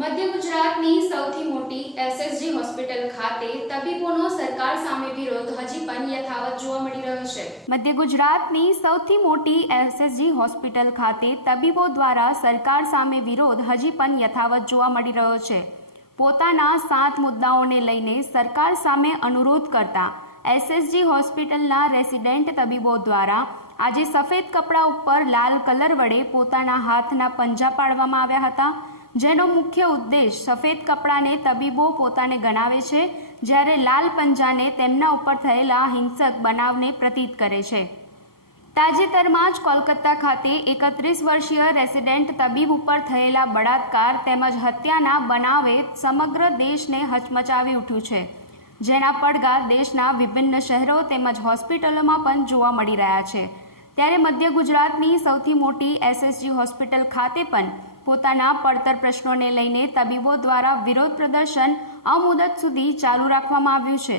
મધ્ય ગુજરાતની સૌથી મોટી એસએસજી હોસ્પિટલ ખાતે તબીબોનો સરકાર સામે વિરોધ હજી પણ યથાવત જોવા મળી રહ્યો છે। મધ્ય ગુજરાતની સૌથી મોટી એસએસજી હોસ્પિટલ ખાતે તબીબો દ્વારા સરકાર સામે વિરોધ હજી પણ યથાવત જોવા મળી રહ્યો છે। પોતાના 7 મુદ્દાઓને લઈને સરકાર સામે અનુરોધ કરતા એસએસજી હોસ્પિટલના રેસિડેન્ટ તબીબો દ્વારા આજે સફેદ કપડા ઉપર લાલ કલર વડે પોતાના હાથના પંજા પાડવામાં આવ્યા હતા, જેનો મુખ્ય ઉદ્દેશ સફેદ કપડાને તબીબો પોતાને ગણાવે છે, જ્યારે લાલ પંજાને તેમના ઉપર થયેલા હિંસક બનાવને પ્રતીત કરે છે। તાજેતરમાં જ કોલકાતા ખાતે 31 વર્ષીય રેસિડેન્ટ તબીબ ઉપર થયેલા બળાત્કાર તેમજ હત્યાના બનાવે સમગ્ર દેશને હચમચાવી ઉઠ્યું છે, જેના પડઘા દેશના વિભિન્ન શહેરો તેમજ હોસ્પિટલોમાં પણ જોવા મળી રહ્યા છે। ત્યારે મધ્ય ગુજરાતની સૌથી મોટી એસએસજી હોસ્પિટલ ખાતે પણ પોતાના પડતર પ્રશ્નોને લઈને તબીબો દ્વારા વિરોધ પ્રદર્શન અમુદત સુધી ચાલુ રાખવામાં આવ્યું છે।